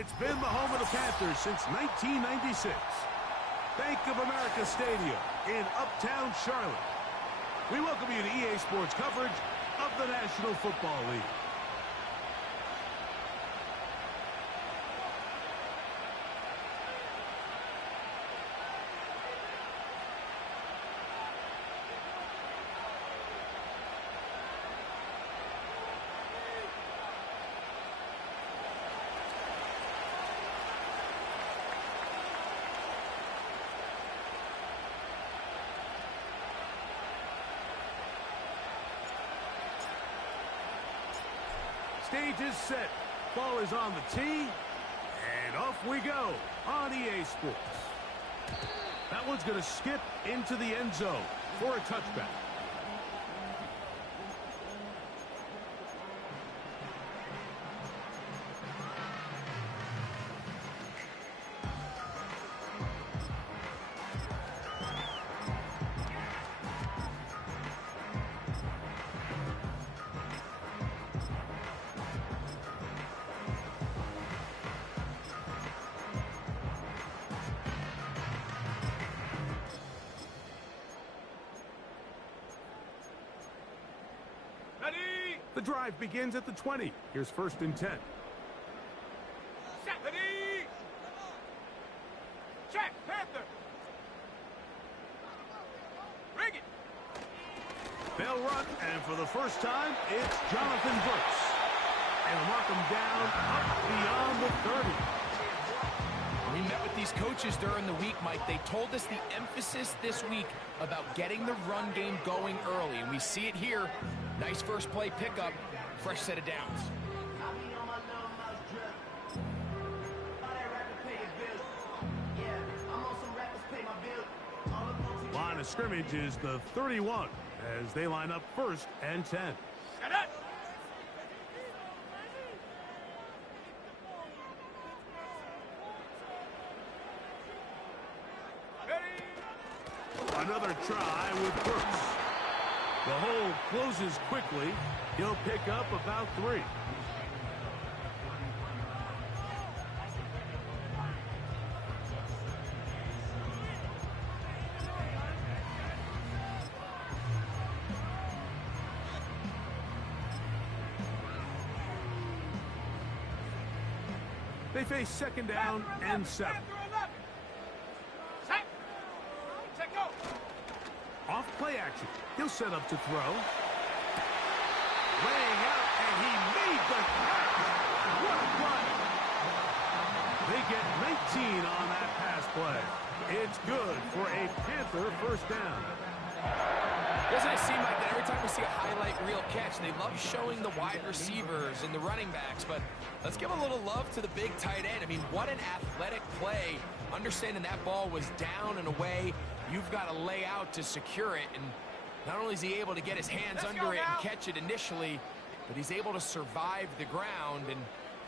It's been the home of the Panthers since 1996. Bank of America Stadium in Uptown Charlotte. We welcome you to EA Sports coverage of the National Football League. Stage is set. Ball is on the tee. And off we go on EA Sports. That one's going to skip into the end zone for a touchback. The drive begins at the 20. Here's 1st and 10. Set. Ready. Check. Panther. Bring it. They'll run, and for the first time, it's Jonathan Brooks. And they'll mark him down up beyond the 30. We met with these coaches during the week, Mike. They told us the emphasis this week about getting the run game going early, and we see it here. Nice first play pickup, fresh set of downs. Line of scrimmage is the 31 as they line up 1st and 10. Set up. Another try with Brooks. The hole closes quickly. He'll pick up about 3. They face 2nd down and 7. Off play action. He'll set up to throw. Laying out, and he made the catch. What a play. They get 19 on that pass play. It's good for a Panther 1st down. Doesn't it seem like that every time we see a highlight reel catch, they love showing the wide receivers and the running backs, but let's give a little love to the big tight end. I mean, what an athletic play. Understanding that ball was down and away, you've got to lay out to secure it, and not only is he able to get his hands under it and catch it initially, but he's able to survive the ground, and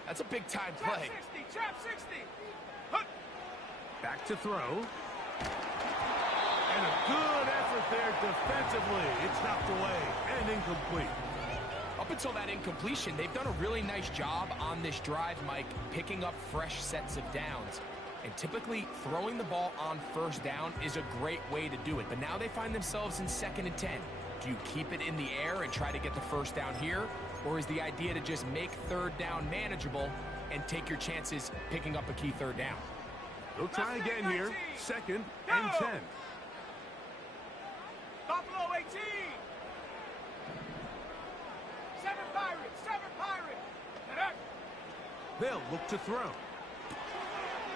that's a big-time play. Trap 60. Back to throw. And a good effort there defensively. It's knocked away and incomplete. Up until that incompletion, they've done a really nice job on this drive, Mike, picking up fresh sets of downs. And typically, throwing the ball on 1st down is a great way to do it. But now they find themselves in 2nd and 10. Do you keep it in the air and try to get the 1st down here? Or is the idea to just make 3rd down manageable and take your chances picking up a key 3rd down? They'll try again here. 2nd and 10. Buffalo 18. 7 Pirates. 7 Pirates. They'll look to throw.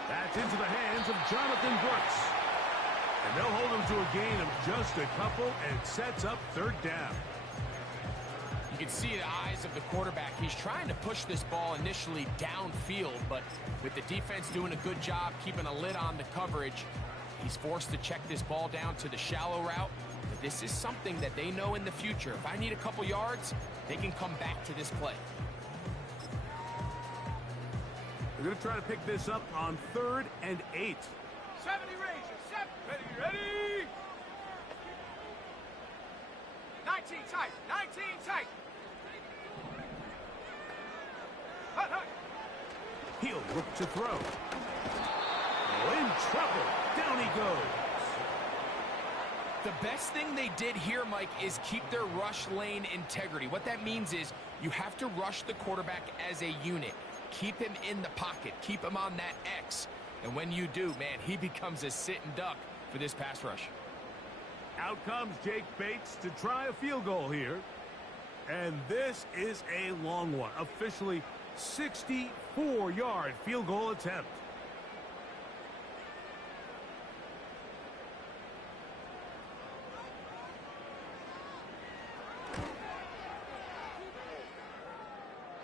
That's into the hands of Jonathan Brooks. And they'll hold him to a gain of just a couple and sets up 3rd down. You can see the eyes of the quarterback. He's trying to push this ball initially downfield, but with the defense doing a good job keeping a lid on the coverage, he's forced to check this ball down to the shallow route. But this is something that they know in the future. If I need a couple yards, they can come back to this play. They're going to try to pick this up on 3rd and 8. 70 Rangers. 7. Ready. 19 tight. 19 tight. He'll look to throw. In trouble. Down he goes. The best thing they did here, Mike, is keep their rush lane integrity. What that means is you have to rush the quarterback as a unit. Keep him in the pocket. Keep him on that X. And when you do, man, he becomes a sitting duck for this pass rush. Out comes Jake Bates to try a field goal here. And this is a long one. Officially 64-yard field goal attempt.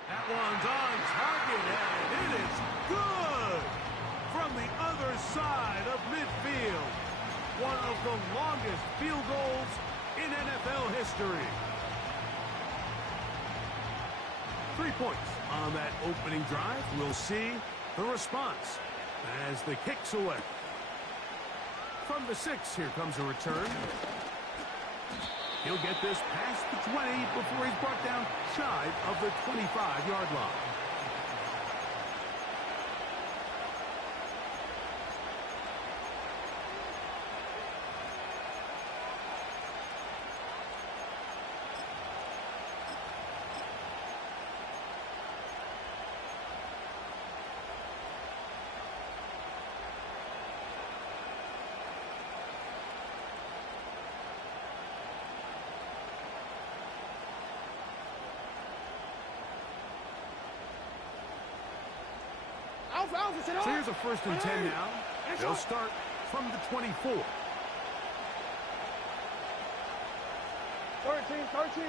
That one's on target, and it is good from the other side of midfield. One of the longest field goals in NFL history. 3 points on that opening drive. We'll see the response as the kick's away. From the 6, here comes a return. He'll get this past the 20 before he's brought down shy of the 25-yard line. So here's a 1st and 10 now. They'll start from the 24. 13.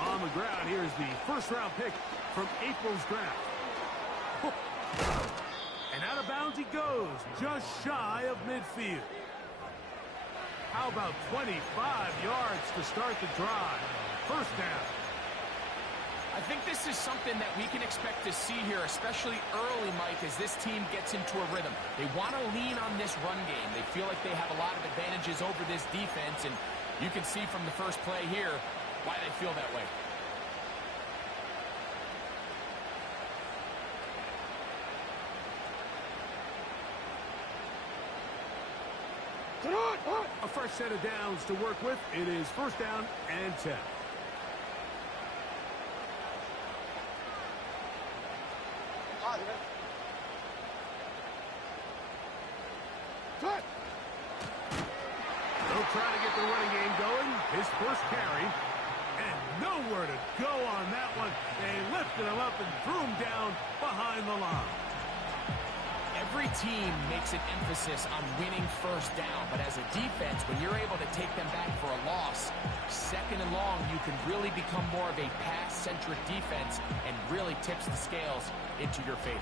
On the ground, here's the 1st-round pick from April's draft. And out of bounds he goes, just shy of midfield. How about 25 yards to start the drive? 1st down. I think this is something that we can expect to see here, especially early, Mike, as this team gets into a rhythm. They want to lean on this run game. They feel like they have a lot of advantages over this defense, and you can see from the first play here why they feel that way. A fresh set of downs to work with. It is 1st down and 10. They'll try to get the running game going. His 1st carry. And nowhere to go on that one. They lifted him up and threw him down behind the line. Every team makes an emphasis on winning 1st down, but as a defense, when you're able to take them back for a loss, 2nd and long, you can really become more of a pass-centric defense and really tips the scales into your favor.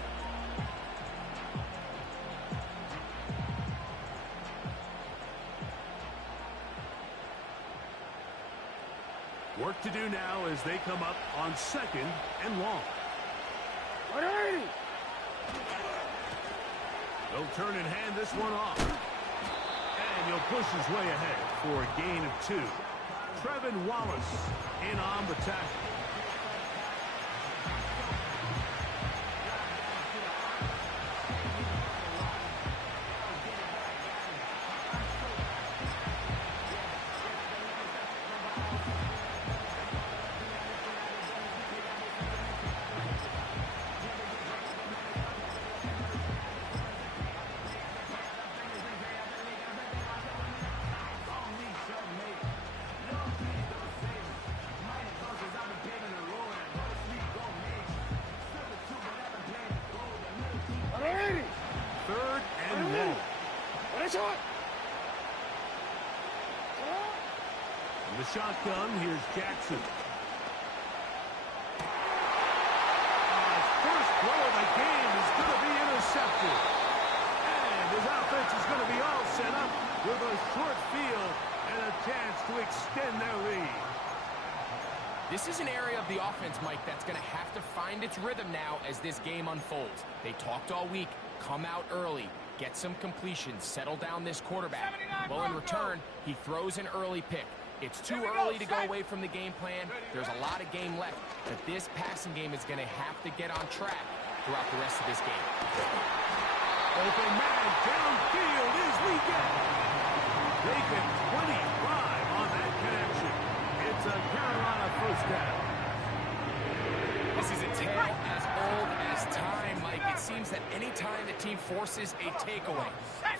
Work to do now as they come up on 2nd and long. They'll turn and hand this one off. And he'll push his way ahead for a gain of 2. Trevin Wallace in on the tackle. From the shotgun, here's Jackson. His 1st throw of the game is going to be intercepted. And his offense is going to be all set up with a short field and a chance to extend their lead. This is an area of the offense, Mike, that's going to have to find its rhythm now as this game unfolds. They talked all week. Come out early. Get some completions. Settle down this quarterback. Well, in return, he throws an early pick. It's too early to go away from the game plan. There's a lot of game left, but this passing game is going to have to get on track throughout the rest of this game. Open man downfield is Weekend. They get 25 on that connection. It's a Carolina first down. This is a tale as old as time, Mike. It seems that any time the team forces a takeaway,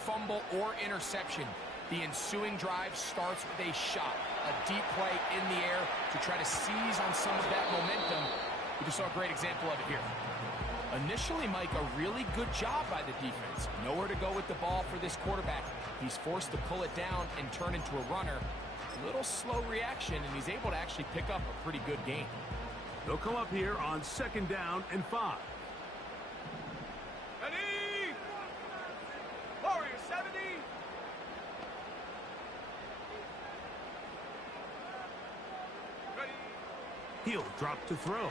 fumble, or interception, the ensuing drive starts with a shot, a deep play in the air to try to seize on some of that momentum. We just saw a great example of it here. Initially, Mike, a really good job by the defense. Nowhere to go with the ball for this quarterback. He's forced to pull it down and turn into a runner. A little slow reaction, and he's able to actually pick up a pretty good gain. They'll come up here on 2nd down and 5. Ready! Warrior 70! Ready! He'll drop to throw.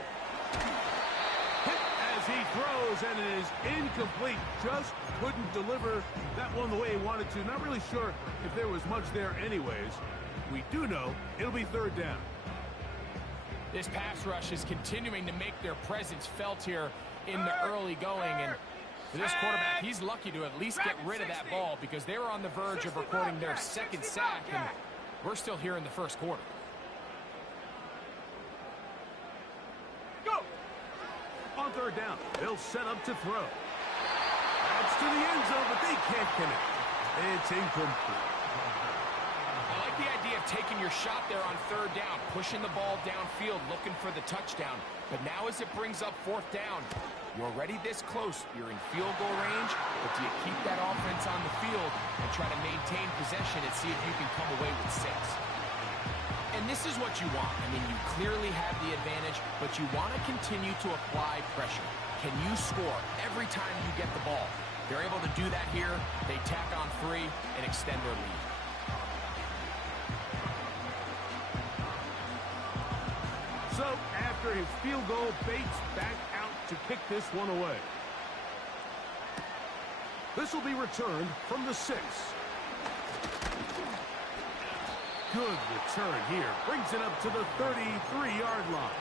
Hit as he throws, and it is incomplete. Just couldn't deliver that one the way he wanted to. Not really sure if there was much there anyways. We do know it'll be 3rd down. This pass rush is continuing to make their presence felt here in the early going. And for this quarterback, he's lucky to at least get rid of that ball because they were on the verge of recording their 2nd sack, and we're still here in the 1st quarter. Go! On 3rd down, they'll set up to throw. That's to the end zone, but they can't connect. It's incomplete. I like the idea of taking your shot there on 3rd down, pushing the ball downfield, looking for the touchdown. But now as it brings up 4th down, you're already this close. You're in field goal range, but do you keep that offense on the field and try to maintain possession and see if you can come away with 6? And this is what you want. I mean, you clearly have the advantage, but you want to continue to apply pressure. Can you score every time you get the ball? They're able to do that here. They tack on 3 and extend their lead. So, after his field goal, Bates back out to kick this one away. This will be returned from the 6. Good return here. Brings it up to the 33-yard line.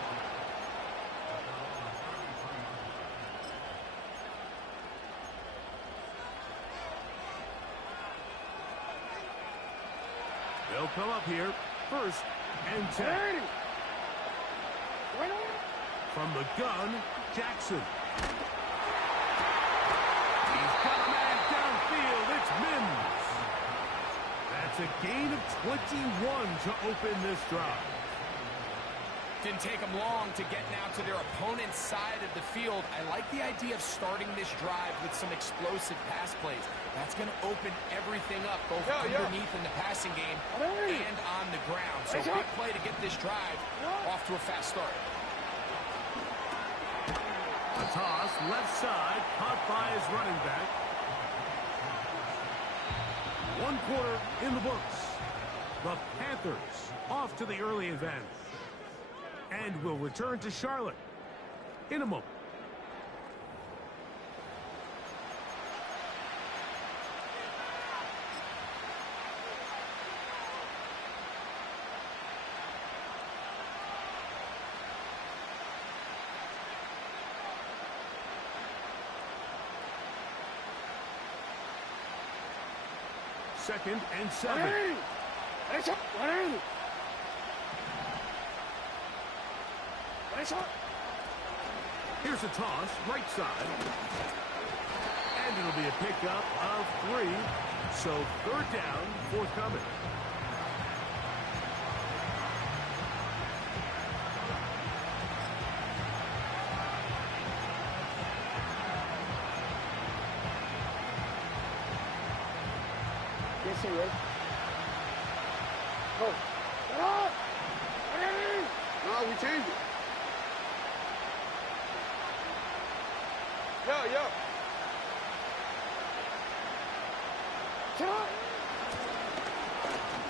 They'll come up here, 1st and 10. From the gun, Jackson. He's got a man downfield. It's Mims. That's a gain of 21 to open this drive. Didn't take them long to get now to their opponent's side of the field. I like the idea of starting this drive with some explosive pass plays. That's going to open everything up, both underneath in the passing game and on the ground. So big play to get this drive off to a fast start. A toss, left side, caught by his running back. 1 quarter in the books. The Panthers off to the early advance. And will return to Charlotte in a moment. Second and 7. Here's a toss, right side. And it'll be a pickup of 3. So 3rd down, forthcoming. Yes, right? Go. Get up! No, we changed it. Yeah.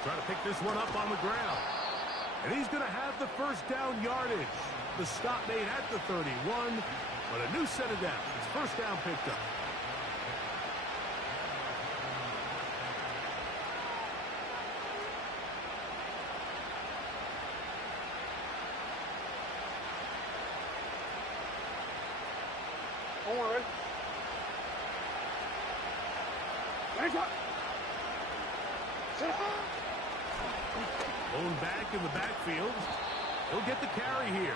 Trying to pick this one up on the ground. And he's going to have the 1st down yardage. The stop made at the 31, but a new set of downs. 1st down picked up. Don't worry. Ready, shot. Sit up. Blown back in the backfield. He'll get the carry here.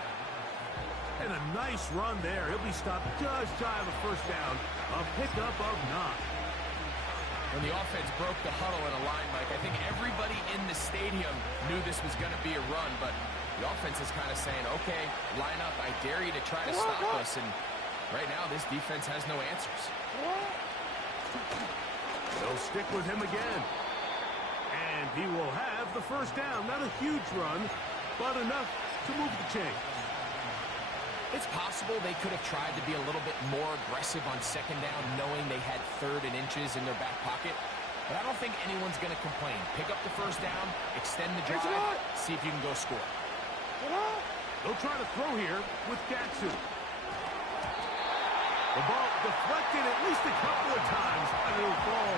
And a nice run there. He'll be stopped just shy of a first down. A pickup of 9. When the offense broke the huddle in a line, Mike, I think everybody in the stadium knew this was going to be a run, but the offense is kind of saying, okay, line up. I dare you to try to stop us. And right now, this defense has no answers. They'll stick with him again. And he will have the first down. Not a huge run, but enough to move the chains. It's possible they could have tried to be a little bit more aggressive on second down, knowing they had 3rd and inches in their back pocket. But I don't think anyone's going to complain. Pick up the first down, extend the drive, see if you can go score. They'll try to throw here with Jackson. The ball deflected at least a couple of times, and it'll fall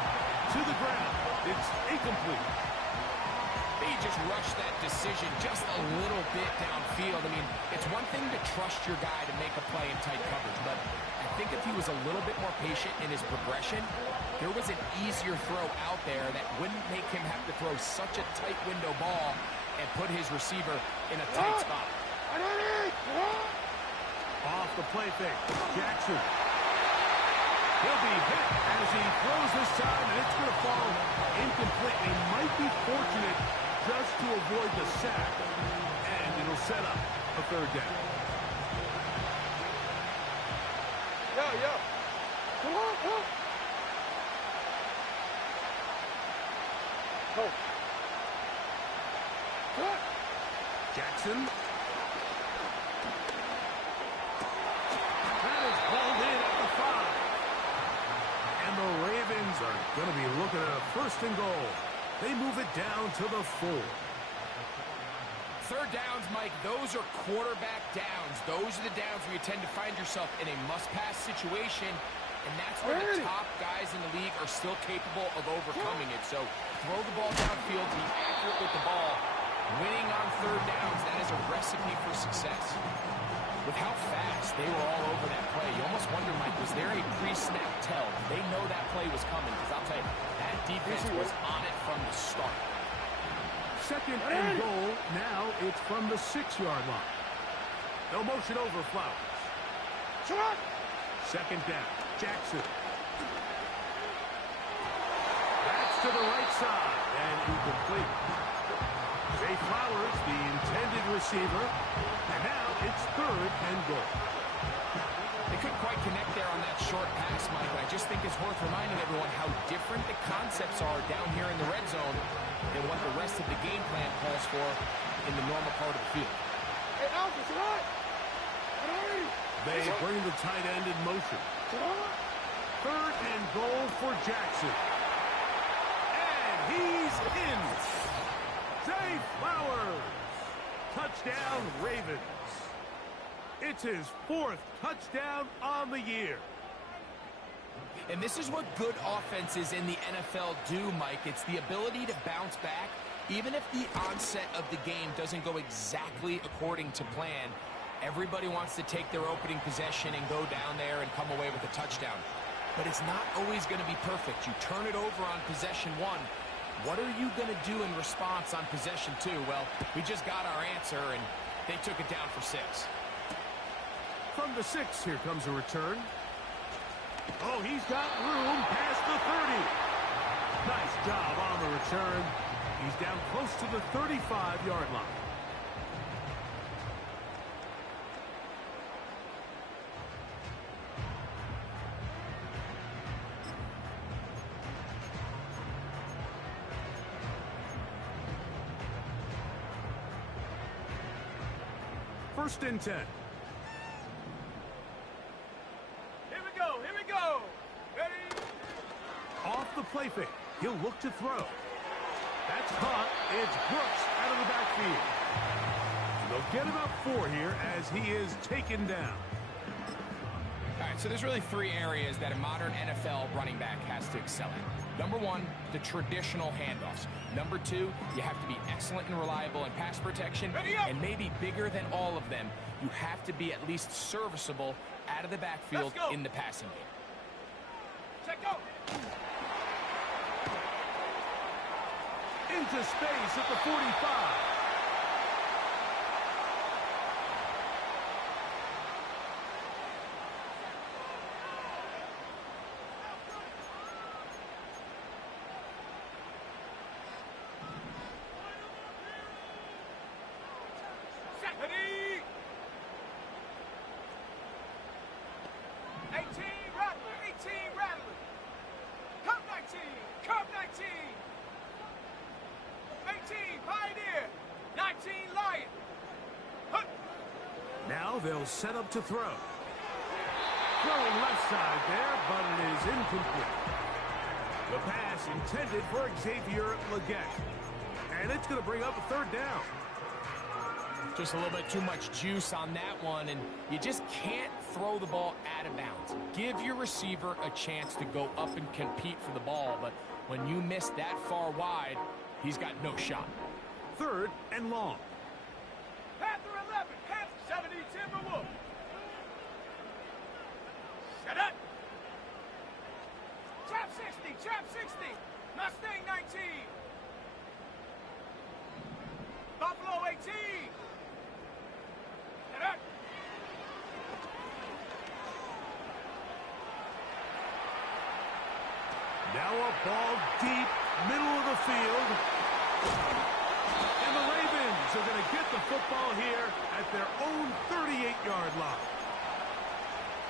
to the ground. It's incomplete. They just rushed that decision just a little bit downfield. I mean, it's one thing to trust your guy to make a play in tight coverage, but I think if he was a little bit more patient in his progression, there was an easier throw out there that wouldn't make him have to throw such a tight window ball and put his receiver in a tight spot. Off the play fake, Jackson. He'll be hit as he throws this time, and it's going to fall incomplete. He might be fortunate just to avoid the sack, and it'll set up a 3rd down. Yeah. Come on. Go. Cut. Jackson. That is hauled in at the 5. And the Ravens are going to be looking at a 1st and goal. They move it down to the 4. 3rd downs, Mike, those are quarterback downs. Those are the downs where you tend to find yourself in a must-pass situation, and that's where the top guys in the league are still capable of overcoming it. So throw the ball downfield, be accurate with the ball. Winning on 3rd downs, that is a recipe for success. With how fast they were all over that play, you almost wonder, Mike, was there a pre-snap tell? They know that play was coming, because I'll tell you, that defense was on it from the start. 2nd and goal. Now it's from the 6-yard line. They'll motion over Flowers. 2nd down. Jackson. That's to the right side and incomplete. Zay Flowers, the intended receiver, and now it's 3rd and goal. They couldn't quite connect there on that short pass, Mike, but I just think it's worth reminding everyone how different the concepts are down here in the red zone than what the rest of the game plan calls for in the normal part of the field. Hey, Alpha, what? They bring the tight end in motion. 3rd and goal for Jackson. And he's in. Zay Flowers. Touchdown, Ravens. It's his 4th touchdown on the year. And this is what good offenses in the NFL do, Mike. It's the ability to bounce back, even if the onset of the game doesn't go exactly according to plan. Everybody wants to take their opening possession and go down there and come away with a touchdown. But it's not always going to be perfect. You turn it over on possession 1. What are you going to do in response on possession 2? Well, we just got our answer, and they took it down for 6. From the 6, here comes a return. Oh, he's got room past the 30. Nice job on the return. He's down close to the 35-yard line. First and 10. Here we go. Ready? Off the play fake. He'll look to throw. That's caught. It's Brooks out of the backfield. They'll get about 4 here as he is taken down. All right, so there's really 3 areas that a modern NFL running back has to excel in. Number one, the traditional handoffs. Number two, you have to be excellent and reliable in pass protection. And maybe bigger than all of them, you have to be at least serviceable out of the backfield in the passing game. Check go. Into space at the 45. Ready. 18 Rattler, 18 Rattler. Come 19, come 19. 18 Pioneer, 19 Lion. Hup. Now they'll set up to throw. Throwing left side there, but it is incomplete. The pass intended for Xavier Legette. And it's going to bring up a third down. Just a little bit too much juice on that one, and you just can't throw the ball out of bounds. Give your receiver a chance to go up and compete for the ball, but when you miss that far wide, he's got no shot. Third and long. Panther 11, Panther 70 Timberwolf. Shut up. Trap 60, Trap 60. Mustang 19. Buffalo 18. Shut up. Now a ball deep, middle of the field. And the Ravens are going to get the football here at their own 38-yard line.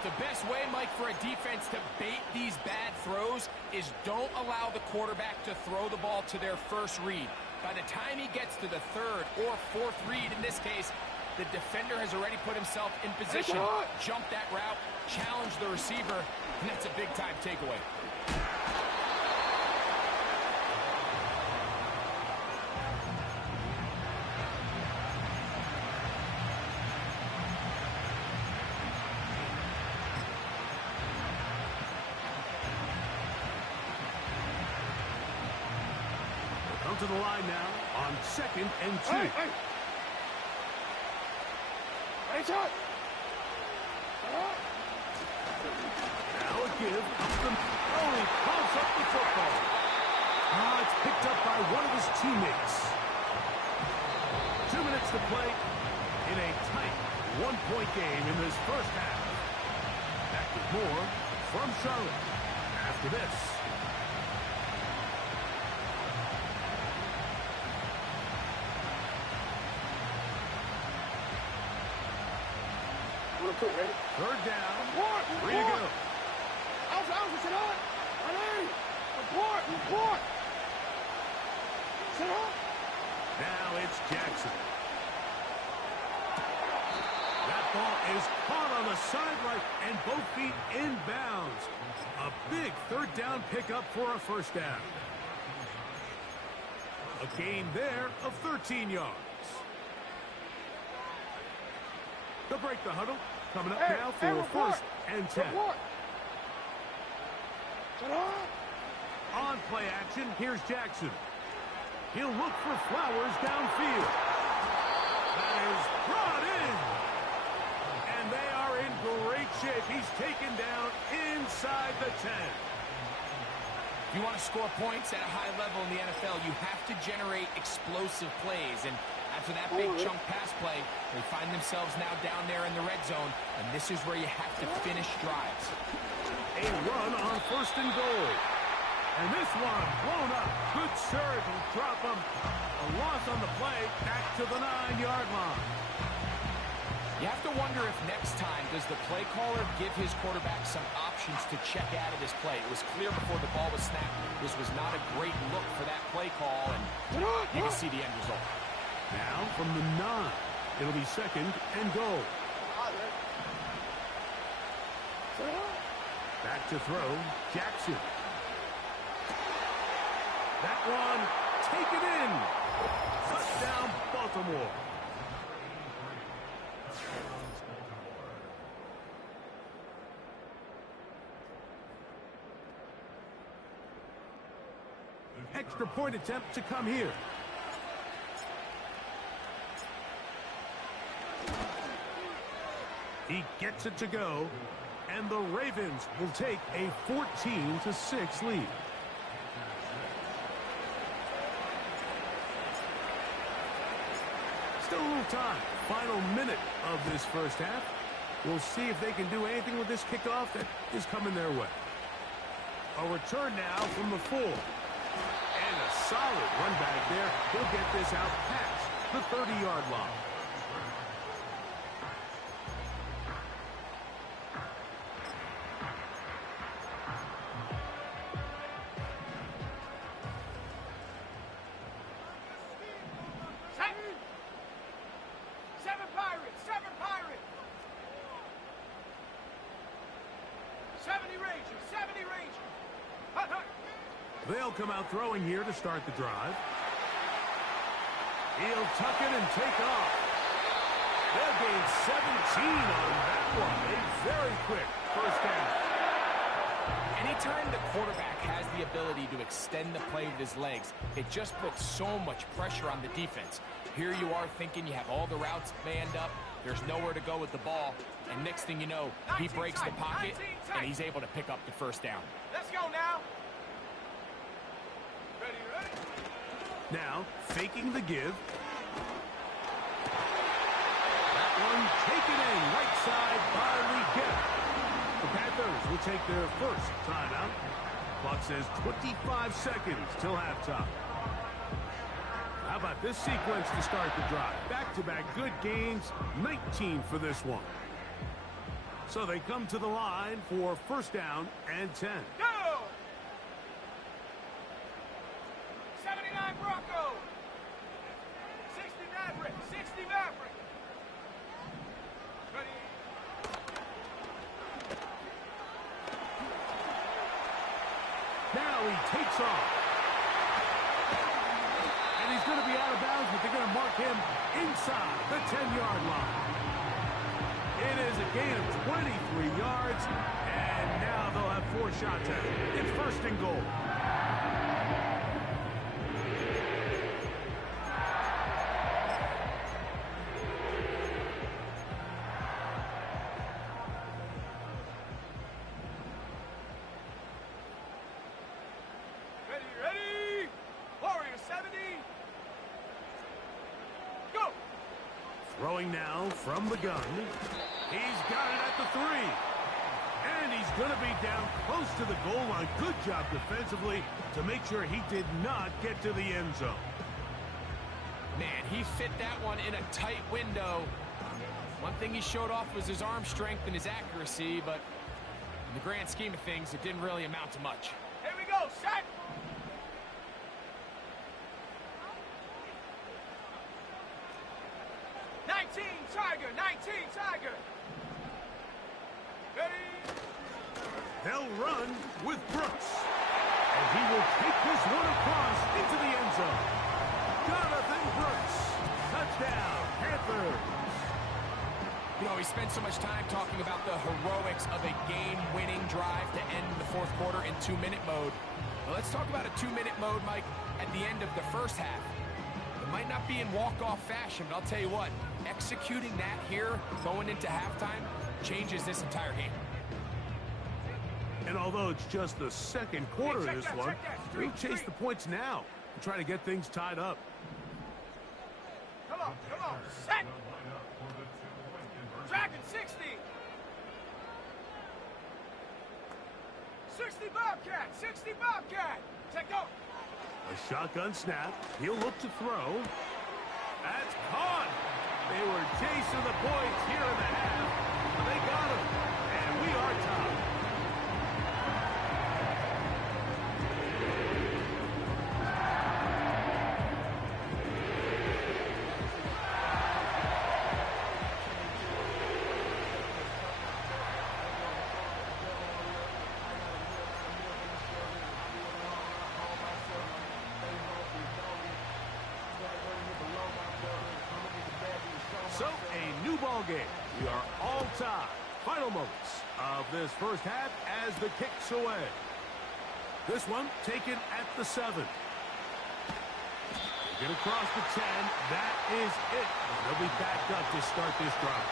The best way, Mike, for a defense to bait these bad throws is don't allow the quarterback to throw the ball to their first read. By the time he gets to the third or fourth read, in this case, the defender has already put himself in position, jump that route, challenge the receiver, and that's a big-time takeaway. To the line now on 2nd and 2. Hey, hey. Hey, shot. Now a give up the... Oh, he pumps up the football. It's picked up by one of his teammates. 2 minutes to play in a tight one-point game in this first half. Back with more from Charlotte after this. Ready? Third down. Report, 3 to go. Alpha, sit on. Ready? Report. Sit on. Now it's Jackson. That ball is caught on the sideline and both feet inbounds. A big third down pickup for a first down. A gain there of 13 yards. They'll break the huddle. Coming up now for first and 10. On play action, here's Jackson. He'll look for Flowers downfield. That is brought in. And they are in great shape. He's taken down inside the 10. If you want to score points at a high level in the NFL, you have to generate explosive plays. And after that big chunk pass play, they find themselves now down there in the red zone, and this is where you have to finish drives. A run on 1st and goal. And this one blown up. Good surge and drop him. A loss on the play back to the 9-yard line. You have to wonder if next time does the play caller give his quarterback some options to check out of this play. It was clear before the ball was snapped this was not a great look for that play call, and you can see the end result. Now from the 9, it'll be 2nd and goal. Back to throw, Jackson. That one taken in. Touchdown, Baltimore. extra point attempt to come here. He gets it to go, and the Ravens will take a 14-6 lead. Still a little time. Final minute of this first half. We'll see if they can do anything with this kickoff that is coming their way. A return now from the 4. And a solid run back there. He'll get this out past the 30-yard line. They'll come out throwing here to start the drive. He'll tuck it and take off. They'll gain 17 on that one. A very quick first down. Anytime the quarterback has the ability to extend the play with his legs, it just puts so much pressure on the defense. Here you are thinking you have all the routes manned up. There's nowhere to go with the ball. And next thing you know, he breaks the pocket, and he's able to pick up the first down. Let's go now. Now, faking the give. That one taken in right side by Legette. The Panthers will take their first timeout. Clock says 25 seconds till halftime. How about this sequence to start the drive? Back-to-back good gains, 19 for this one. So they come to the line for first down and 10. Go! 79 Bronco. 60 Maverick. 60 Maverick. Ready. Now he takes off. And he's going to be out of bounds, but they're going to mark him inside the 10-yard line. It is a gain of 23 yards, and now they'll have 4 shots at it. It's first and goal. Ready. Warrior 70. Go! Throwing now from the gun. He's got it at the 3. And he's going to be down close to the goal line. Good job defensively to make sure he did not get to the end zone. Man, he fit that one in a tight window. One thing he showed off was his arm strength and his accuracy, but in the grand scheme of things, it didn't really amount to much. Here we go. Set. Tiger, 19 Tiger. Ready? They'll run with Brooks. And he will take this one across into the end zone. Jonathan Brooks. Touchdown, Panthers. You know, we spent so much time talking about the heroics of a game-winning drive to end the fourth quarter in 2-minute mode. Well, let's talk about a 2-minute mode, Mike, at the end of the first half. It might not be in walk-off fashion, but I'll tell you what, executing that here, going into halftime, changes this entire game. And although it's just the second quarter of this one, we'll chase the points now and try to get things tied up. Come on, set. Dragon 60. 60 Bobcat, 60 Bobcat. Take off. A shotgun snap. He'll look to throw. That's caught. They were chasing the points here in the half. They got him. And we are tied. So, a new ball game. We are all tied. Final moments of this first half as the kick's away. This one taken at the 7. Get across the 10. That is it. They'll be backed up to start this drive.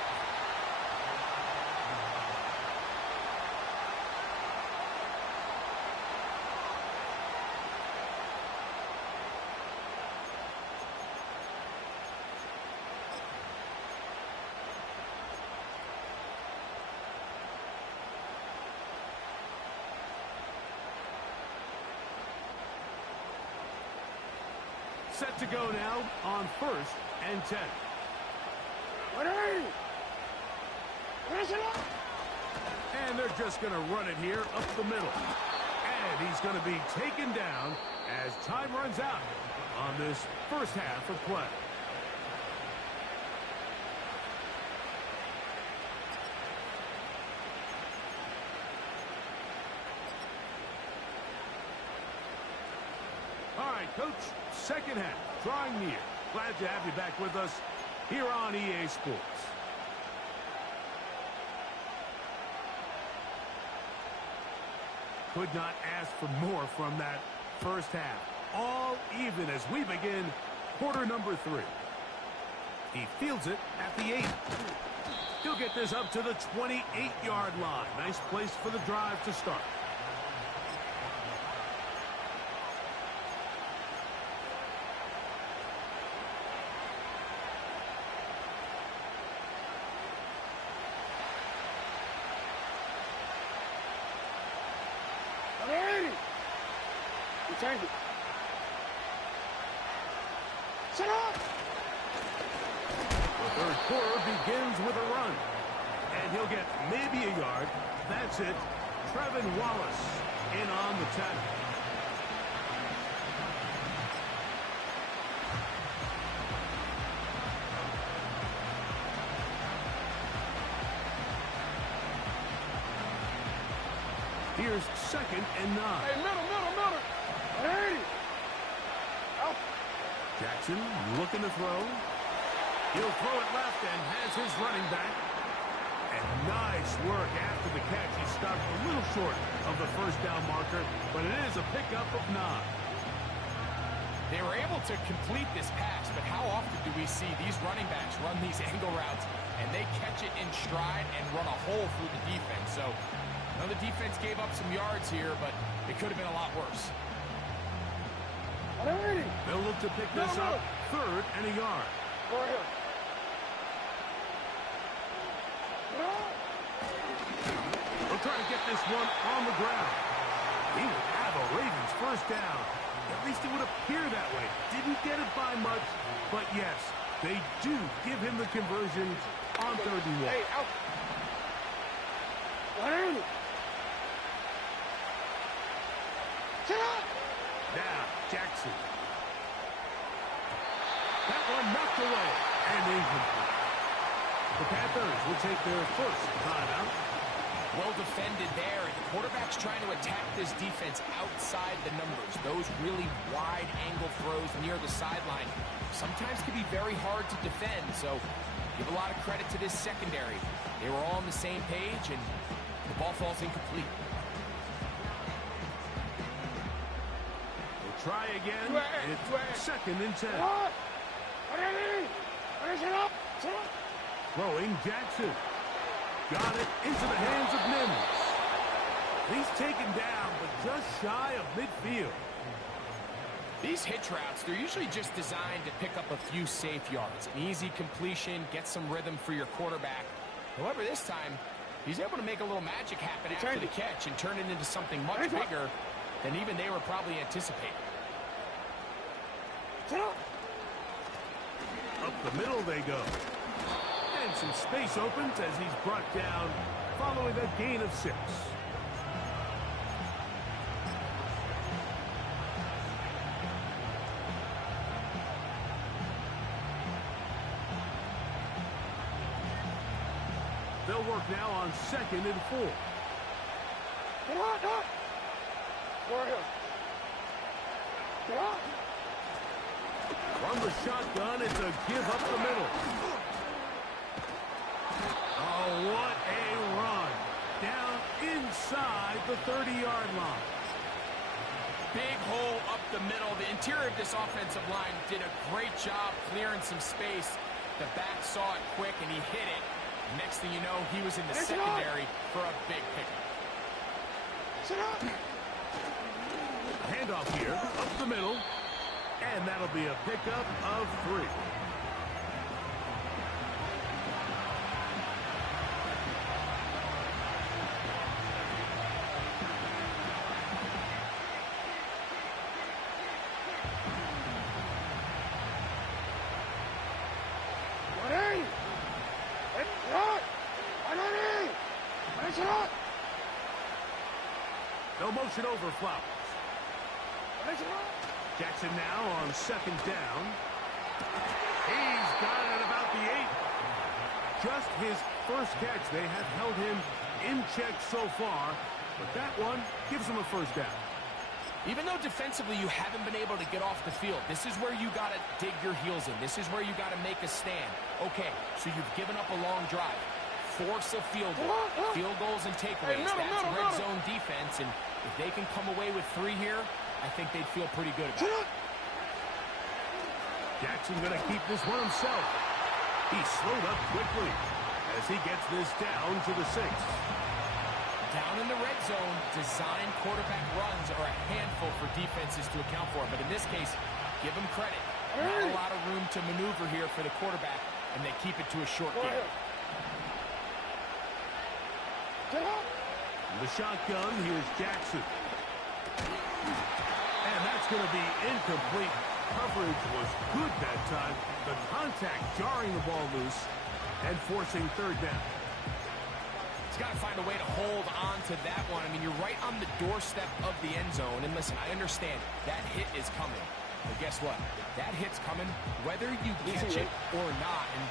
Set to go now on 1st and 10. And they're just going to run it here up the middle. And he's going to be taken down as time runs out on this first half of play. All right, Coach, second half, drawing near. Glad to have you back with us here on EA Sports. Could not ask for more from that first half. All even as we begin quarter number 3. He fields it at the 8. He'll get this up to the 28-yard line. Nice place for the drive to start. Change it. Set up! The third quarter begins with a run. And he'll get maybe a yard. That's it. Trevin Wallace in on the tackle. Here's 2nd and 9. Hey, middle. Hey! Out. Jackson looking to throw. He'll throw it left and has his running back. And nice work after the catch. He stopped a little short of the first down marker, but it is a pickup of 9. They were able to complete this pass, but how often do we see these running backs run these angle routes and they catch it in stride and run a hole through the defense? So, the defense gave up some yards here, but it could have been a lot worse. They'll look to pick this up 3rd and a yard. They'll try to get this one on the ground. He will have a Ravens first down. At least it would appear that way. Didn't get it by much, but yes, they do give him the conversion on 3rd and 1. Hey, out. Sit up! Now, Jackson. That one knocked away and incomplete. The Panthers will take their first timeout. Well defended there. The quarterback's trying to attack this defense outside the numbers. Those really wide angle throws near the sideline sometimes can be very hard to defend. So give a lot of credit to this secondary. They were all on the same page and the ball falls incomplete. Try again. It's 2nd and 10. Throwing Jackson. Got it into the hands of Mims. He's taken down, but just shy of midfield. These hitch routes, they're usually just designed to pick up a few safe yards. An easy completion, get some rhythm for your quarterback. However, this time, he's able to make a little magic happen after the catch and turn it into something much bigger than even they were probably anticipating. Up the middle they go. And some space opens as he's brought down following a gain of 6. They'll work now on 2nd and 4. Come on, go! Come on! From the shotgun, it's a give up the middle. Oh, what a run. Down inside the 30-yard line. big hole up the middle. The interior of this offensive line did a great job clearing some space. The back saw it quick, and he hit it. Next thing you know, he was in the secondary for a big pickup. Handoff here, up the middle, and that'll be a pickup of 3. No motion over Flowers. Jackson now on 2nd down. He's got it at about the 8. Just his first catch. They have held him in check so far, but that one gives him a 1st down. Even though defensively you haven't been able to get off the field, this is where you got to dig your heels in. This is where you got to make a stand. Okay, so you've given up a long drive. Force a field goal. Field goals and takeaways. That's red zone defense, and if they can come away with 3 here, I think they'd feel pretty good about it. Jackson going to keep this one himself. He slowed up quickly as he gets this down to the 6. Down in the red zone, design quarterback runs are a handful for defenses to account for. But in this case, give them credit. Not a lot of room to maneuver here for the quarterback, and they keep it to a short game. In the shotgun, here's Jackson. And that's going to be incomplete. Coverage was good that time. The contact jarring the ball loose and forcing 3rd down. He's got to find a way to hold on to that one. I mean, you're right on the doorstep of the end zone. And listen, I understand that hit is coming. But guess what? That hit's coming whether you catch it or not. And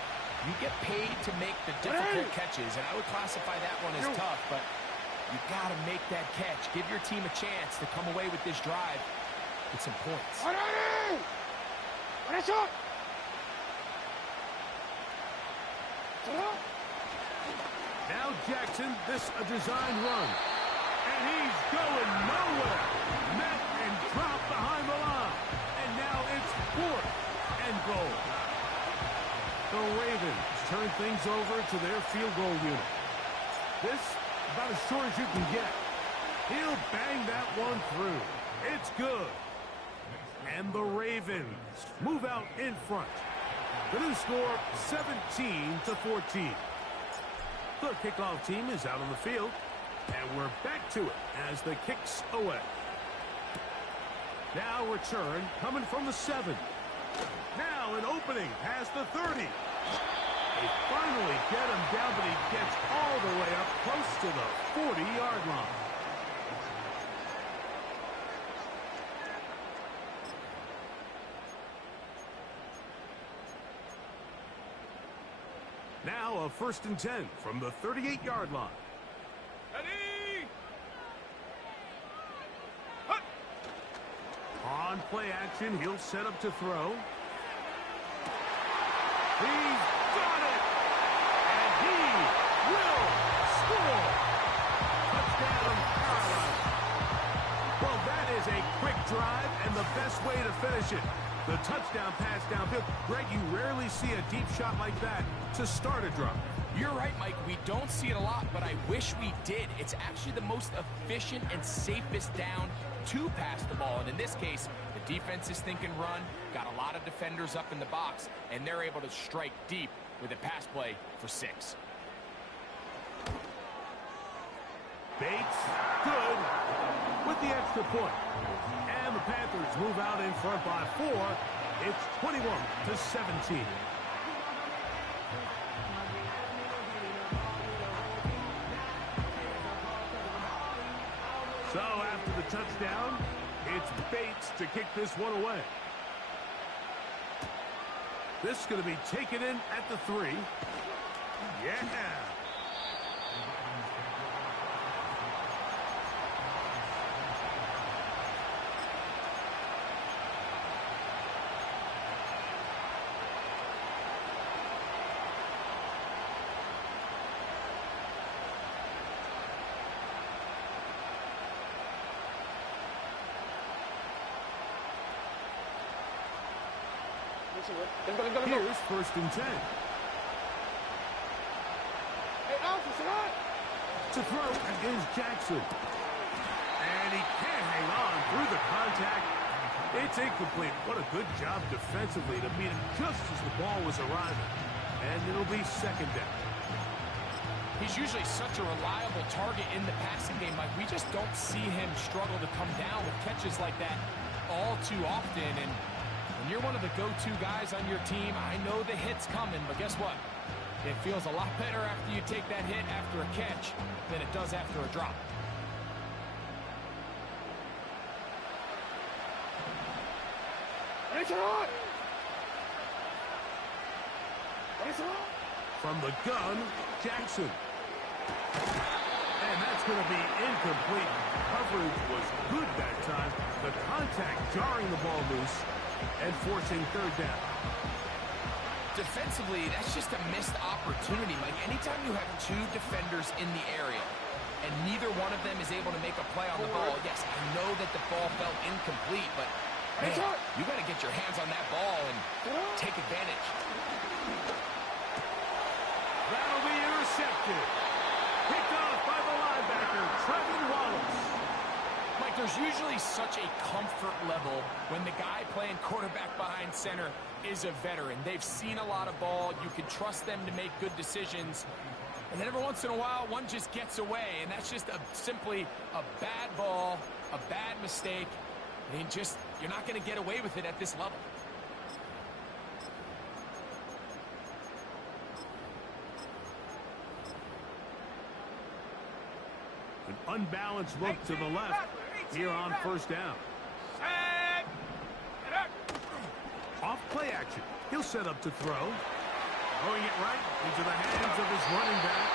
you get paid to make the difficult catches. And I would classify that one as tough. But you got to make that catch. Give your team a chance to come away with this drive with some points. Now Jackson, this a design run. And he's going nowhere. Met and dropped behind the line. And now it's 4th and goal. The Ravens turn things over to their field goal unit. This about as short as you can get. He'll bang that one through. It's good. And the Ravens move out in front. The new score, 17-14. The kickoff team is out on the field, and we're back to it as the kicks away. Now return coming from the 7. Now an opening past the 30. They finally get him down, but he gets all the way up close to the 40-yard line. Now a 1st and 10 from the 38-yard line. Ready? On play action, he'll set up to throw. He's got it! And he will score! Touchdown, Carolina. Well, that is a quick drive and the best way to finish it. The touchdown pass downfield. Greg, you rarely see a deep shot like that to start a drive. You're right, Mike. We don't see it a lot, but I wish we did. It's actually the most efficient and safest down to pass the ball. And in this case, the defense is thinking run, got a lot of defenders up in the box, and they're able to strike deep with a pass play for 6. Bates, good, with the extra point. And the Panthers move out in front by 4. It's 21-17. So after the touchdown, it's Bates to kick this one away. This is going to be taken in at the 3. Yeah. Here's 1st and 10. To throw is Jackson. And he can't hang on through the contact. It's incomplete. What a good job defensively to beat him just as the ball was arriving. And it'll be 2nd down. He's usually such a reliable target in the passing game. Like, we just don't see him struggle to come down with catches like that all too often. And when you're one of the go-to guys on your team, I know the hit's coming, but guess what? It feels a lot better after you take that hit after a catch than it does after a drop. From the gun, Jackson. And that's going to be incomplete. Coverage was good that time. The contact jarring the ball loose and forcing 3rd down. Defensively, that's just a missed opportunity. Like, anytime you have 2 defenders in the area and neither one of them is able to make a play on the ball, yes, I know that the ball felt incomplete, but man, you got to get your hands on that ball and take advantage. That'll be intercepted. Picked off by the linebacker, Trevin Wallace. Mike, there's usually such a comfort level when the guy playing quarterback behind center is a veteran. They've seen a lot of ball. You can trust them to make good decisions. And then every once in a while, one just gets away, and that's just simply a bad ball, a bad mistake. And you're not going to get away with it at this level. An unbalanced look to the left here on 1st down. Off play action. He'll set up to throw. Throwing it right into the hands of his running back.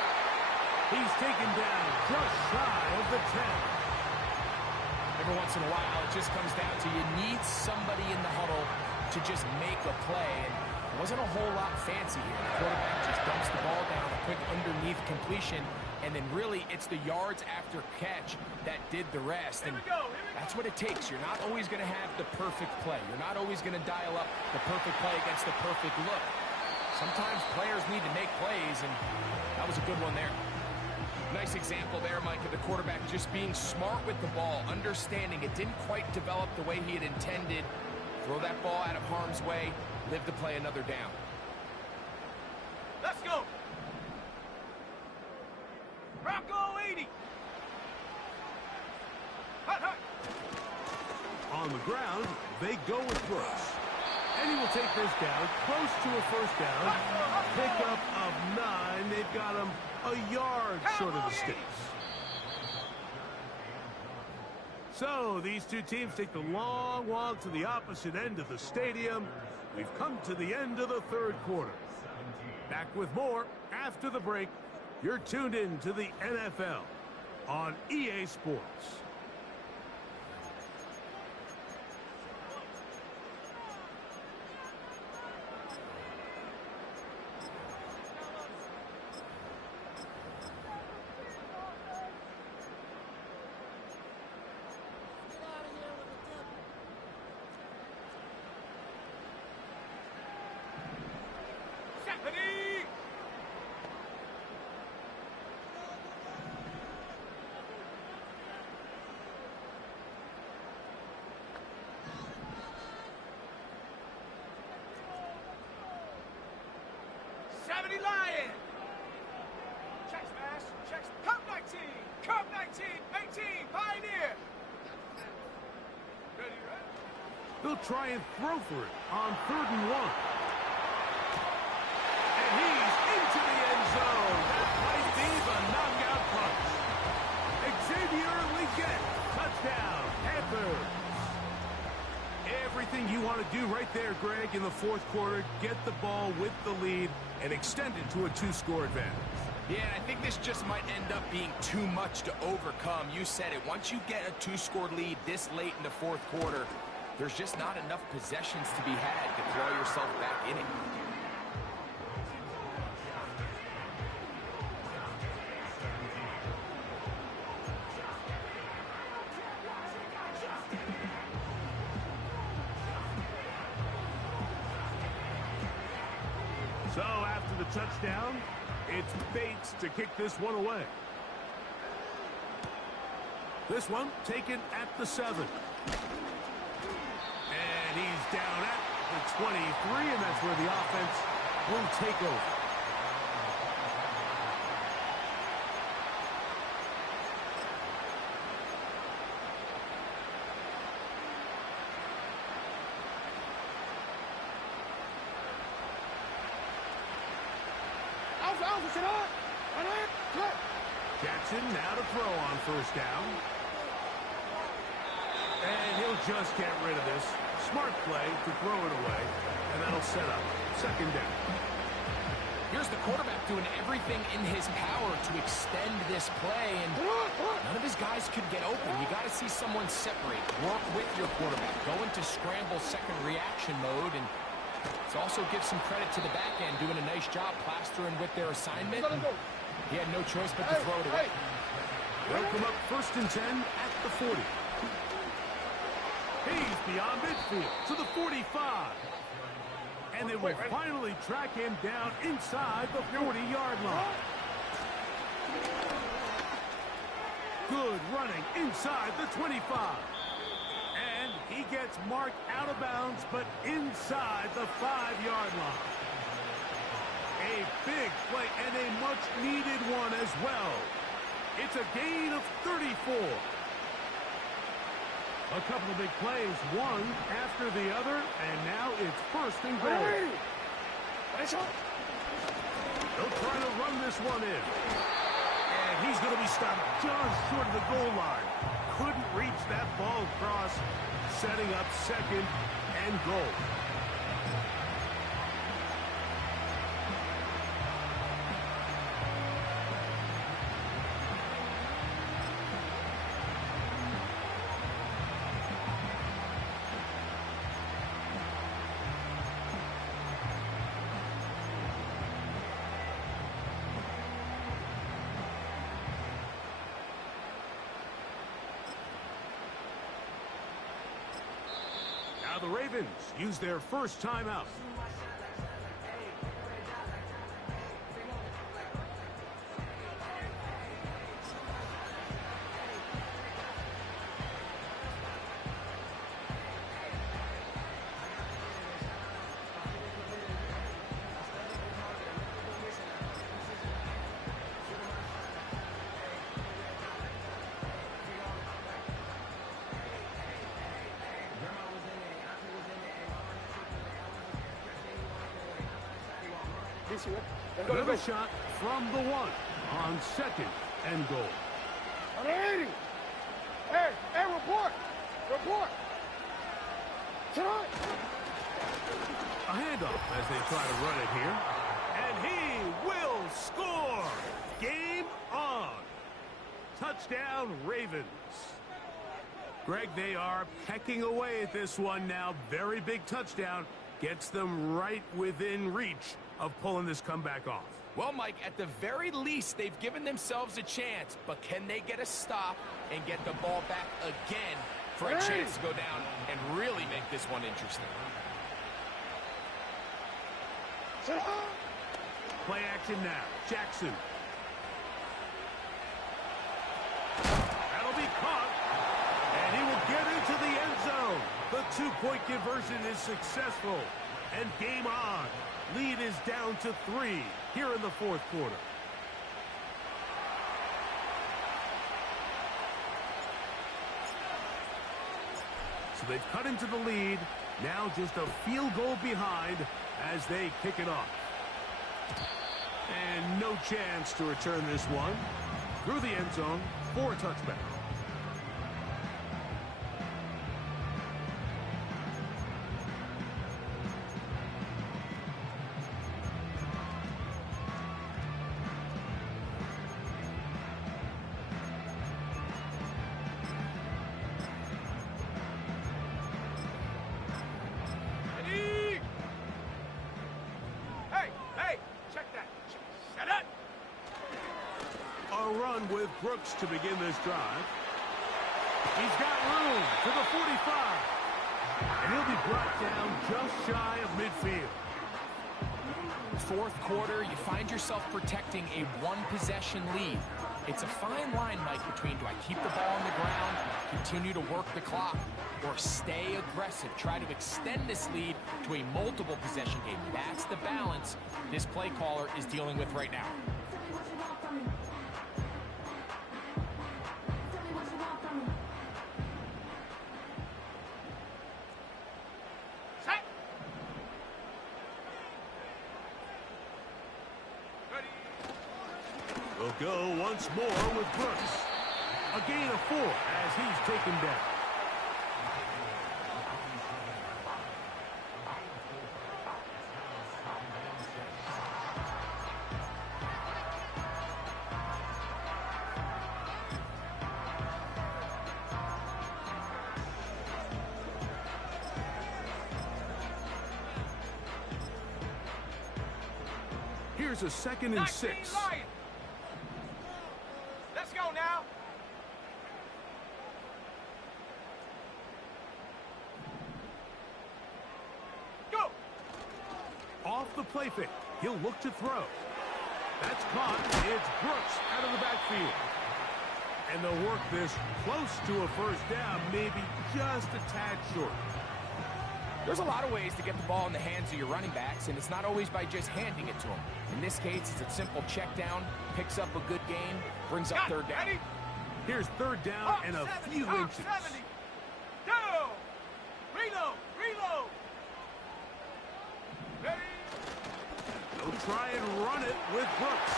He's taken down just shy of the 10. Every once in a while, it just comes down to you need somebody in the huddle to just make a play. And it wasn't a whole lot fancy here. The quarterback just dumps the ball down, a quick underneath completion, and then really it's the yards after catch that did the rest. And that's what it takes. You're not always going to have the perfect play. You're not always going to dial up the perfect play against the perfect look. Sometimes players need to make plays, and that was a good one there. Nice example there, Mike, of the quarterback just being smart with the ball, understanding it didn't quite develop the way he had intended. Throw that ball out of harm's way, live to play another down. Let's go. Rocco 80. Hut, hut. On the ground, they go with Brooks. And he will take this down, close to a 1st down. Pickup of 9. They've got him a yard short of the sticks. So these two teams take the long walk to the opposite end of the stadium. We've come to the end of the 3rd quarter. Back with more after the break. You're tuned in to the NFL on EA Sports. Lion. Check smash. Check. Cup 19. Cup 19. 18. Pioneer. Ready, right? They'll try and throw for it on 3rd and 1. And he's into the end zone. That might be the knockout punch. Xavier Legette. Touchdown. Panthers. Everything you want to do right there, Greg, in the 4th quarter. Get the ball with the lead and extend it to a 2-score advantage. Yeah, and I think this just might end up being too much to overcome. You said it. Once you get a 2-score lead this late in the 4th quarter, there's just not enough possessions to be had to throw yourself back in it. So after the touchdown, it's Bates to kick this one away. This one taken at the 7. And he's down at the 23, and that's where the offense will take over. Jackson now to throw on first down. And he'll just get rid of this. Smart play to throw it away. And that'll set up second down. Here's the quarterback doing everything in his power to extend this play, and none of his guys could get open. You got to see someone separate, work with your quarterback, go into scramble second reaction mode, and to also give some credit to the back end, doing a nice job plastering with their assignment. He had no choice but to throw it away. They'll come up 1st and 10 at the 40. He's beyond midfield to the 45. And they will finally track him down inside the 40-yard line. Good running inside the 25. And he gets marked out of bounds, but inside the 5-yard line. A big play and a much-needed one as well. It's a gain of 34. A couple of big plays, one after the other, and now it's 1st and goal. They'll try to run this one in. And he's going to be stopped just short of the goal line. Couldn't reach that ball across, setting up 2nd and goal. Now the Ravens use their first timeout. Another shot from the 1 on 2nd and goal. Hey, report! Tonight! A handoff as they try to run it here. And he will score! Game on! Touchdown, Ravens. Greg, they are pecking away at this one now. Very big touchdown. Gets them right within reach of pulling this comeback off. Well, Mike, at the very least, they've given themselves a chance, but can they get a stop and get the ball back again for a chance to go down and really make this one interesting? Play action now. Jackson. That'll be caught. And he will get into the end zone. The 2-point conversion is successful. And game on. Lead is down to 3 here in the 4th quarter. So they've cut into the lead. Now just a field goal behind as they kick it off. And no chance to return this one. Through the end zone for a touchback. With Brooks to begin this drive. He's got room to the 45. And he'll be brought down just shy of midfield. fourth quarter, you find yourself protecting a one-possession lead. It's a fine line, Mike, between do I keep the ball on the ground, continue to work the clock, or stay aggressive, try to extend this lead to a multiple possession game. That's the balance this play caller is dealing with right now. We'll go once more with Brooks. A gain of 4 as he's taken down. Here's a 2nd and 6. Let's go now. Go. Off the play fake. He'll look to throw. That's caught. It's Brooks out of the backfield. And they'll work this close to a first down, maybe just a tad short. There's a lot of ways to get the ball in the hands of your running backs, and it's not always by just handing it to them. In this case, it's a simple check down, picks up a good gain, brings up third down. Ready? Here's third down and a few inches. 70. Go. Reload. Reload. Ready? They'll try and run it with Brooks.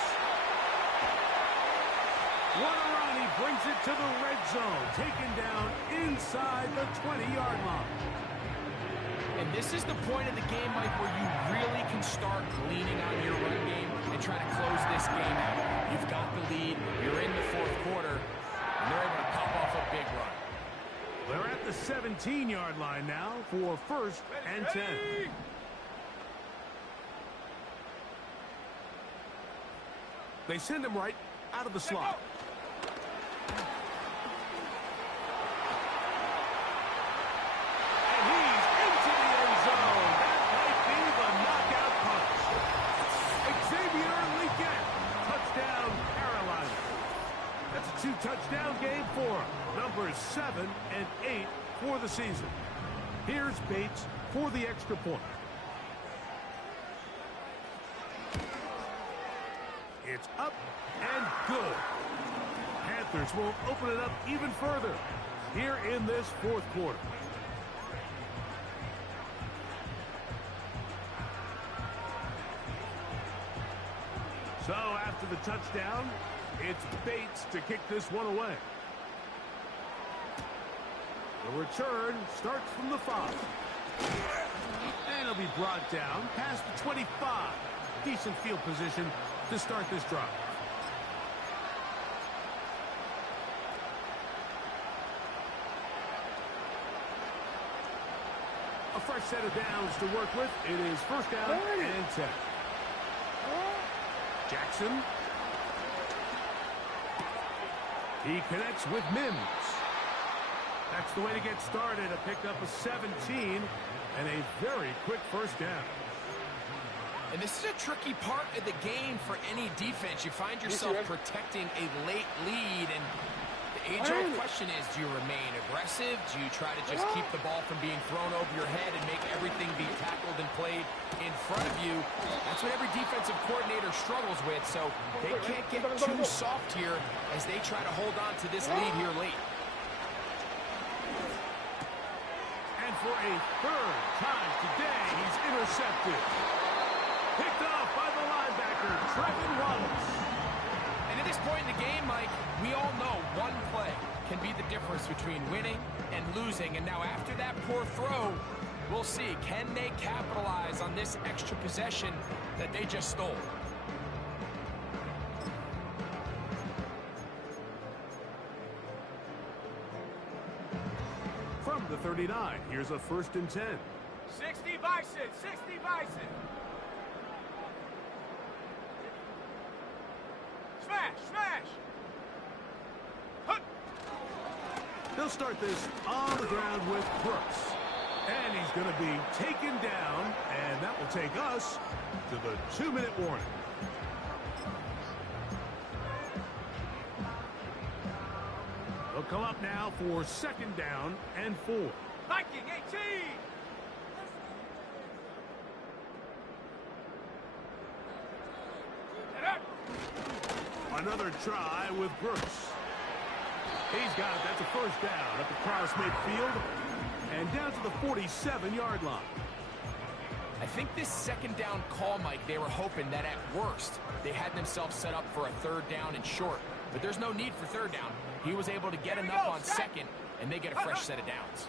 One around, he brings it to the red zone, taken down inside the 20-yard line. And this is the point of the game, Mike, where you really can start leaning on your run game and try to close this game out. You've got the lead, you're in the fourth quarter, and they're able to pop off a big run. They're at the 17-yard line now for 1st and 10. They send him right out of the slot. And he's into the end zone. That might be the knockout punch. Xavier Legette. Touchdown, Carolina. That's a 2-touchdown game for him. Numbers 7 and 8 for the season. Here's Bates for the extra point. It's up and good. Panthers will open it up even further here in this fourth quarter. So after the touchdown, it's Bates to kick this one away. The return starts from the 5. And it'll be brought down past the 25. Decent field position to start this drive. A fresh set of downs to work with. It is 1st down and 10. Jackson. He connects with Mims. That's the way to get started. A pickup of 17 and a very quick 1st down. And this is a tricky part of the game for any defense. You find yourself protecting a late lead, and the age-old question is, do you remain aggressive? Do you try to just keep the ball from being thrown over your head and make everything be tackled and played in front of you? That's what every defensive coordinator struggles with, so they can't get too soft here as they try to hold on to this lead here late. And for a 3rd time today, he's intercepted. Picked off by the linebacker, Trevin Wallace. And at this point in the game, Mike, we all know one play can be the difference between winning and losing. And now after that poor throw, we'll see, can they capitalize on this extra possession that they just stole? From the 39, here's a 1st and 10. 60 Bison. 60 Bison. Smash. Smash. They'll start this on the ground with Brooks. And he's going to be taken down, and that will take us to the 2-minute warning. They'll come up now for 2nd down and 4. Viking 18. Another try with Brooks. He's got it. That's a 1st down up across midfield and down to the 47-yard line. I think this 2nd down call, Mike, they were hoping that at worst they had themselves set up for a 3rd down and short. But there's no need for 3rd down. He was able to get enough on 2nd, and they get a fresh set of downs.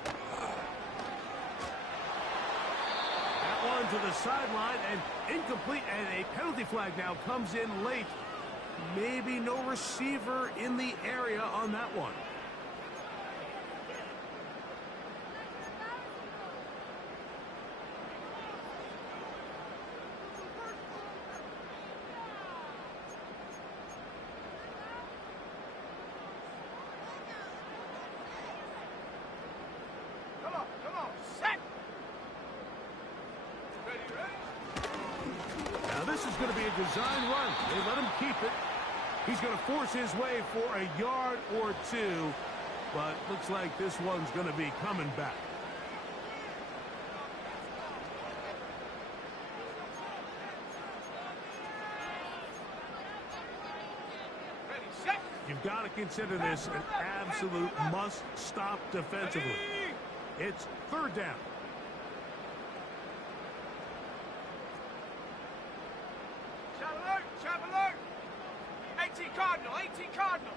That one to the sideline and incomplete, and a penalty flag now comes in late. Maybe no receiver in the area on that one. Come on, set. Ready. Now this is going to be a design run. They let him keep it. He's going to force his way for a yard or 2, but looks like this one's going to be coming back. Ready, set. You've got to consider this an absolute must-stop defensively. It's 3rd down. Chap alert. 18 Cardinal.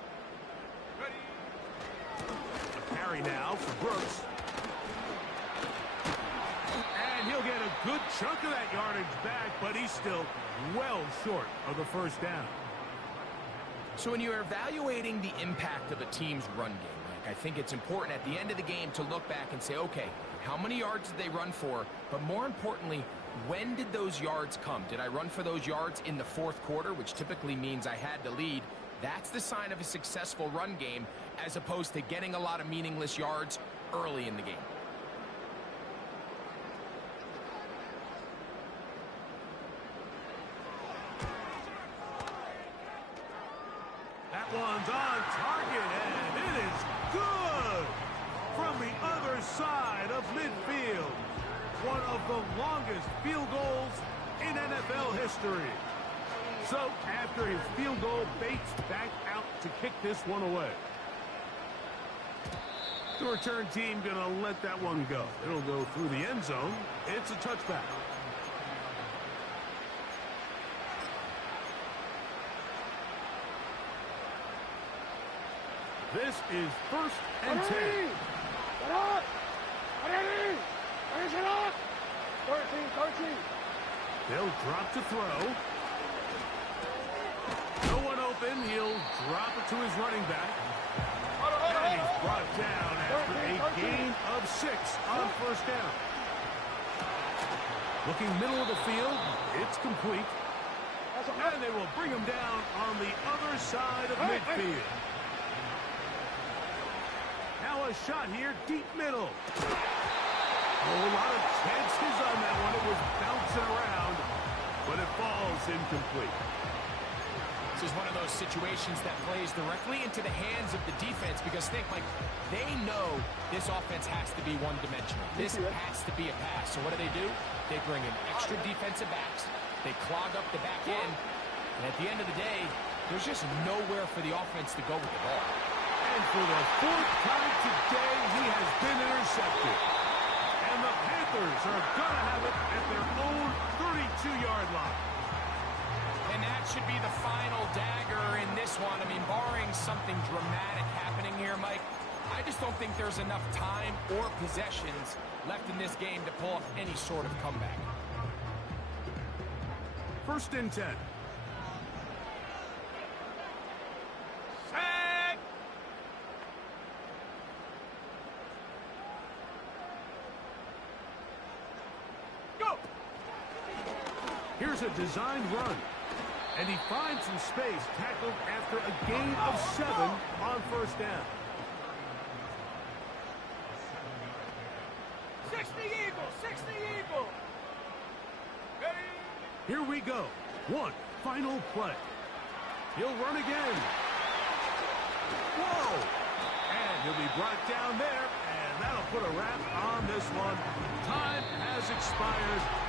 Ready. A carry now for Brooks. And he'll get a good chunk of that yardage back, but he's still well short of the 1st down. So when you're evaluating the impact of a team's run game, Mike, I think it's important at the end of the game to look back and say, okay, how many yards did they run for? But more importantly, when did those yards come? Did I run for those yards in the 4th quarter, which typically means I had the lead? That's the sign of a successful run game, as opposed to getting a lot of meaningless yards early in the game. That one's on target, and it is good from the other side of midfield. One of the longest field goals in NFL history. So after his field goal, Bates back out to kick this one away. The return team going to let that one go. It'll go through the end zone. It's a touchback. This is 1st and 10. Get up. Ready. Finish it up. 13. They'll drop to throw. No one open. He'll drop it to his running back. And he's brought down after a gain of 6 on 1st down. Looking middle of the field. It's complete. And they will bring him down on the other side of midfield. Now a shot here, deep middle. Oh, a lot of chances on that one. It was bouncing around, but it falls incomplete. This is one of those situations that plays directly into the hands of the defense, because think, Mike, they know this offense has to be one-dimensional. This has to be a pass. So what do? They bring in extra defensive backs. They clog up the back end. And at the end of the day, there's just nowhere for the offense to go with the ball. And for the 4th time today, he has been intercepted. And the Panthers are going to have it at their own 32-yard line. And that should be the final dagger in this one. I mean, barring something dramatic happening here, Mike, I just don't think there's enough time or possessions left in this game to pull off any sort of comeback. 1st and 10. Set. Go. Here's a designed run. And he finds some space, tackled after a gain of 7 on 1st down. 60 Here we go. One final play. He'll run again. Whoa! And he'll be brought down there, and that'll put a wrap on this one. Time has expired.